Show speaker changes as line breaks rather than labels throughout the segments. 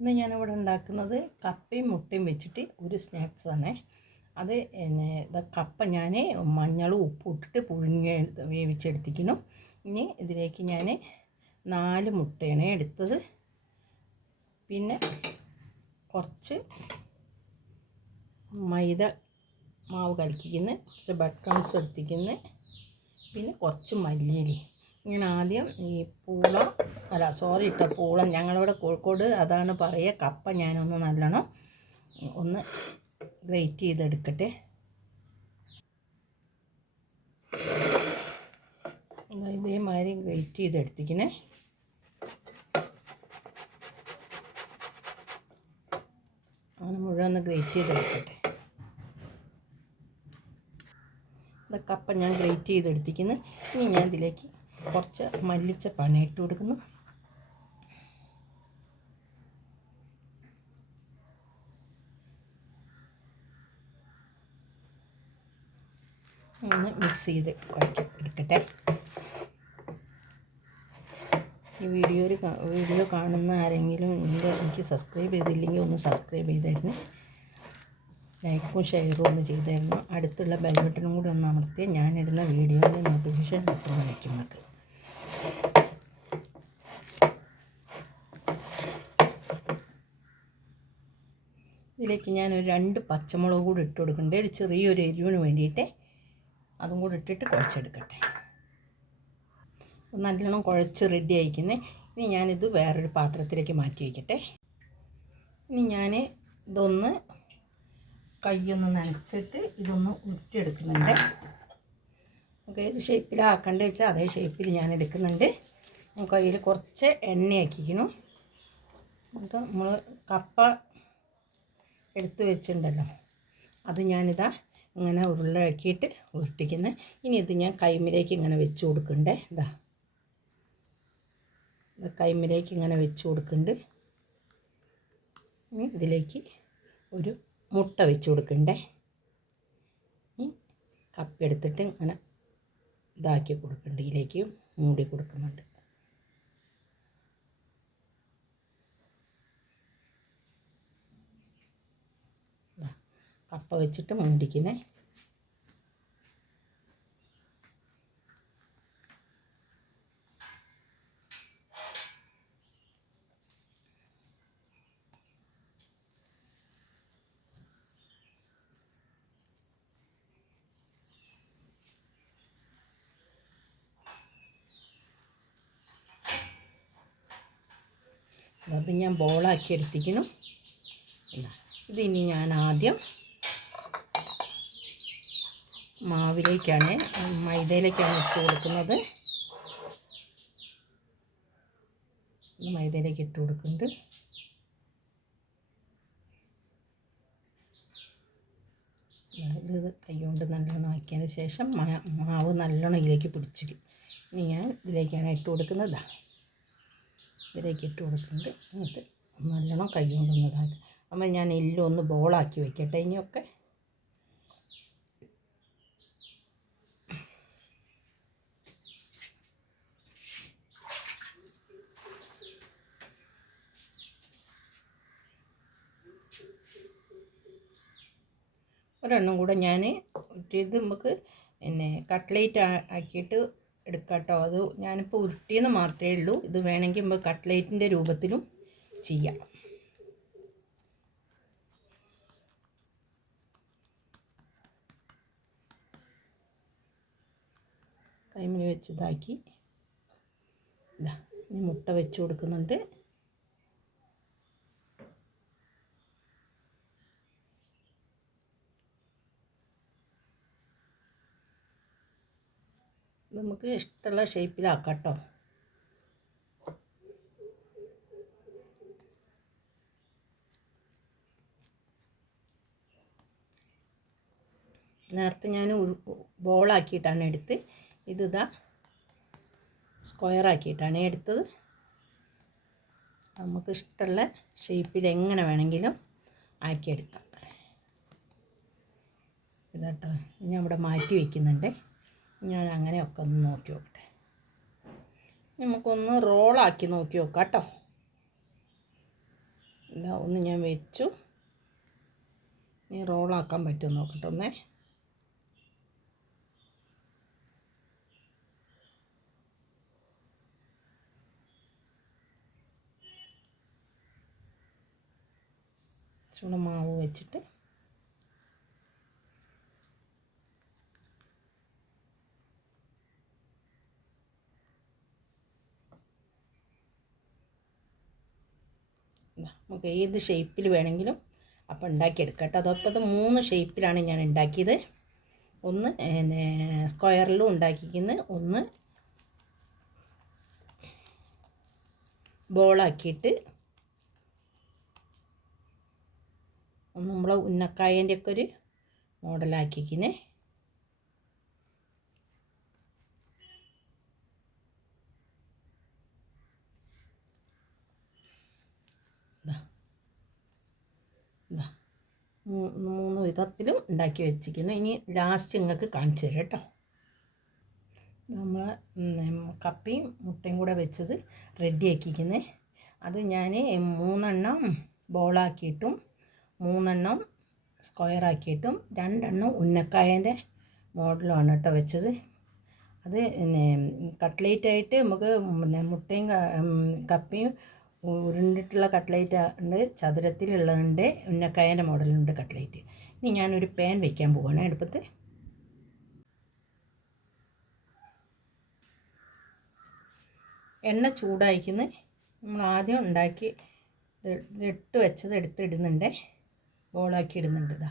ഇന്ന് ഞാനിവിടെ ഉണ്ടാക്കുന്നത് കപ്പയും മുട്ടയും വെച്ചിട്ട് ഒരു സ്നാക്സ് ആണ്. അത് കപ്പ ഞാൻ മഞ്ഞളും ഉപ്പും ഇട്ടിട്ട് പുഴുങ്ങി വേവിച്ചെടുത്തിക്കുന്നു ഇനി ഇതിലേക്ക് ഞാൻ നാല് മുട്ടയാണ് എടുത്തത്. പിന്നെ കുറച്ച് മൈദ മാവ് കലക്കിക്കുന്നു കുറച്ച് ബട്ട് ക്രംസ് എടുത്തിക്കുന്നു പിന്നെ കുറച്ച് മല്ലിയില ഇങ്ങനെ ആദ്യം ഈ പൂള അല്ല സോറി ഇട്ട പൂളം ഞങ്ങളിവിടെ കോഴിക്കോട് അതാണ് പറയുക. കപ്പ ഞാനൊന്ന് നല്ലോണം ഒന്ന് ഗ്രേറ്റ് ചെയ്തെടുക്കട്ടെ. ഇതേമാതിരി ഗ്രേറ്റ് ചെയ്തെടുത്തിക്കണേ അങ്ങനെ മുഴുവൻ ഒന്ന് ഗ്രേറ്റ് ചെയ്തെടുക്കട്ടെ. ഇത് കപ്പ ഞാൻ ഗ്രേറ്റ് ചെയ്തെടുത്തിക്കുന്നു ഇനി ഞാൻ ഇതിലേക്ക് കുറച്ച് മല്ലിച്ച പണ ഇട്ട് കൊടുക്കുന്നു. ഒന്ന് മിക്സ് ചെയ്ത് കുഴക്ക എടുക്കട്ടെ. ഈ വീഡിയോയിൽ വീഡിയോ കാണുന്ന ആരെങ്കിലും എനിക്ക് സബ്സ്ക്രൈബ് ചെയ്തില്ലെങ്കിൽ ഒന്ന് സബ്സ്ക്രൈബ് ചെയ്തായിരുന്നു ലൈക്കും ഷെയറും ഒന്ന് ചെയ്തായിരുന്നു അടുത്തുള്ള ബെൽ ബട്ടണും കൂടി ഒന്ന് അമർത്തി ഞാനിടുന്ന വീഡിയോയുടെ നോട്ടിഫിക്കേഷൻ കിട്ടുന്നതായിരിക്കും നമുക്ക് ഇതിലേക്ക് ഞാൻ ഒരു രണ്ട് പച്ചമുളക് കൂടി ഇട്ട് കൊടുക്കുന്നുണ്ട്. ഒരു ചെറിയൊരു എരിവിന് വേണ്ടിയിട്ട് അതും കൂടി ഇട്ടിട്ട് കുഴച്ചെടുക്കട്ടെ. നല്ലോണം കുഴച്ച് റെഡി ആയിക്കുന്നേ. ഇനി ഞാനിത് വേറൊരു പാത്രത്തിലേക്ക് മാറ്റി വയ്ക്കട്ടെ ഇനി ഞാൻ ഇതൊന്ന് കൈയൊന്ന് നനച്ചിട്ട് ഇതൊന്ന് ഉരുട്ടിയെടുക്കുന്നുണ്ട്. നമുക്ക് ഏത് ഷേപ്പിലാക്കേണ്ടത് വെച്ചാൽ അതേ ഷേപ്പിൽ ഞാൻ എടുക്കുന്നുണ്ട്. നമുക്ക് അതിൽ കുറച്ച് എണ്ണയാക്കിക്കണം. എന്നിട്ട് നമ്മൾ കപ്പ എടുത്ത് വെച്ചിട്ടുണ്ടല്ലോ. അത് ഞാനിതാ ഇങ്ങനെ ഉരുളാക്കിയിട്ട് ഉരുട്ടിക്കുന്നത് ഇനി ഇത് ഞാൻ കൈമിലേക്ക് ഇങ്ങനെ വെച്ച് കൊടുക്കണ്ടേ. ഇതാ. കൈമിലേക്ക് ഇങ്ങനെ വെച്ച് കൊടുക്കുന്നുണ്ട് ഇതിലേക്ക് ഒരു മുട്ട വെച്ച് കൊടുക്കണ്ടേ. കപ്പ എടുത്തിട്ട് ഇങ്ങനെ ഇതാക്കി കൊടുക്കുന്നുണ്ട് ഇതിലേക്ക് മൂടി കൊടുക്കുന്നുണ്ട്. കപ്പ വെച്ചിട്ട് മൂടിക്കുന്നേ. അത് ഞാൻ ബോളാക്കി എടുത്തിക്കണം ഇതിനി ഞാൻ ആദ്യം മാവിലേക്കാണ് മൈദയിലേക്കാണ് ഇട്ട് കൊടുക്കുന്നത്. മൈദയിലേക്ക് ഇട്ട് കൊടുക്കുന്നുണ്ട്. ഇത് കൈകൊണ്ട് നല്ലോണം ആക്കിയതിന് ശേഷം മാവ് നല്ലോണം ഇതിലേക്ക് പിടിച്ചിട്ട് ഇനി ഞാൻ ഇതിലേക്കാണ് ഇട്ട് കൊടുക്കുന്നത്. ഇതിലേക്ക് ഇട്ട് കൊടുക്കുന്നുണ്ട്. എന്നിട്ട് നല്ലോണം കൈ കൊണ്ടൊന്നതാക്കി അപ്പം ഞാൻ എല്ലൊന്ന് ബോളാക്കി വെക്കട്ടെ. ഇനിയൊക്കെ ഒരെണ്ണം കൂടെ ഞാൻ ഇത് നമുക്ക് പിന്നെ കട്ട്ലേറ്റ് ആക്കിയിട്ട് എടുക്കാം കേട്ടോ അത് ഞാനിപ്പോൾ ഉരുട്ടിയെന്ന് മാത്രമേ ഉള്ളൂ. ഇത് വേണമെങ്കിൽ നമുക്ക് കട്ട്ലേറ്റിന്റെ രൂപത്തിലും ചെയ്യാം. കൈമിന് വെച്ചതാക്കി. ഇതാ ഇനി മുട്ട വെച്ച് കൊടുക്കുന്നുണ്ട്. നമുക്ക് ഇഷ്ടമുള്ള ഷേപ്പിലാക്കാം കേട്ടോ നേരത്തെ ഞാൻ ബോളാക്കിയിട്ടാണ് എടുത്ത്. ഇതിതാ സ്ക്വയറാക്കിയിട്ടാണ് എടുത്തത്. നമുക്ക് ഇഷ്ടമുള്ള ഷേപ്പിൽ എങ്ങനെ വേണമെങ്കിലും ആക്കിയെടുക്കാം. ഇതാട്ടോ. ഞാൻ ഇവിടെ മാറ്റി വയ്ക്കുന്നുണ്ട് ഞാൻ അങ്ങനെയൊക്കെ ഒന്ന് നോക്കി നോക്കട്ടെ. നമുക്കൊന്ന് റോളാക്കി നോക്കി നോക്കാം കേട്ടോ. ഇതാ ഒന്ന് ഞാൻ വെച്ചു. ഇനി റോളാക്കാൻ പറ്റുമോ നോക്കട്ടെ ഒന്നേ. ചൂട് മാവ് വെച്ചിട്ട് നമുക്ക് ഏത് ഷേപ്പിൽ വേണമെങ്കിലും അപ്പം ഉണ്ടാക്കിയെടുക്കാം കേട്ടോ. അതപ്പോൾ മൂന്ന് ഷേപ്പിലാണ് ഞാൻ ഉണ്ടാക്കിയത്. ഒന്ന് സ്ക്വയറിലും ഉണ്ടാക്കിക്കുന്നത് ഒന്ന് ബോളാക്കിയിട്ട് ഒന്ന് നമ്മളെ ഉന്നക്കായന്റെ ഒക്കെ ഒരു മോഡലാക്കിക്കുന്നേ ഇതാ ഇതാ മൂ- മൂന്ന് വിധത്തിലും ഉണ്ടാക്കി വെച്ചിരിക്കുന്നു. ഇനി ലാസ്റ്റ് നിങ്ങൾക്ക് കാണിച്ചു തരാം കേട്ടോ. നമ്മൾ കപ്പയും മുട്ടയും കൂടെ വെച്ചത് റെഡി ആക്കിയിരിക്കുന്നത് അത് ഞാൻ മൂന്നെണ്ണം ബോളാക്കിയിട്ടും മൂന്നെണ്ണം സ്ക്വയർ ആക്കിയിട്ടും രണ്ടെണ്ണം ഉന്നക്കായന്റെ മോഡലുമാണ് കേട്ടോ വെച്ചത്. അത് പിന്നെ കട്ട്ലേറ്റായിട്ട് നമുക്ക് പിന്നെ മുട്ടയും കപ്പയും ഉരുണ്ടിട്ടുള്ള കട്ട്ലേറ്റ് ഉണ്ട് ചതുരത്തിലുള്ളതുണ്ട് ഉന്നക്കായന്റെ മോഡലുണ്ട് കട്ട്ലേറ്റ് ഇനി ഞാനൊരു പാൻ വയ്ക്കാൻ പോവാണ്. അടുപ്പത്ത്. എണ്ണ ചൂടായിക്കുന്ന. നമ്മൾ ആദ്യം ഉണ്ടാക്കി ഇട്ട് വെച്ചത് എടുത്തിടുന്നുണ്ട്. ബോളാക്കി ഇടുന്നുണ്ട് ഇതാ.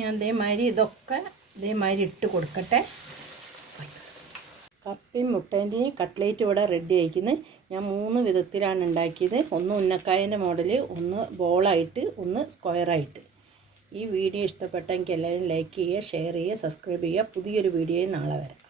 ഞാൻ ഇതേമാതിരി ഇതൊക്കെ ഇതേമാതിരി ഇട്ട് കൊടുക്കട്ടെ. കപ്പയും മുട്ടേന്റെയും കട്ട്ലേറ്റ് ഇവിടെ റെഡി ആയിരിക്കുന്നത് ഞാൻ മൂന്ന് വിധത്തിലാണ് ഉണ്ടാക്കിയത്. ഒന്ന് ഉന്നക്കായന്റെ മോഡൽ ഒന്ന് ബോളായിട്ട് ഒന്ന് സ്ക്വയറായിട്ട് ഈ വീഡിയോ ഇഷ്ടപ്പെട്ടെങ്കിൽ എല്ലാവരും ലൈക്ക് ചെയ്യുക ഷെയർ ചെയ്യുക സബ്സ്ക്രൈബ് ചെയ്യുക. പുതിയൊരു വീഡിയോയിൽ നാളെ വരാം.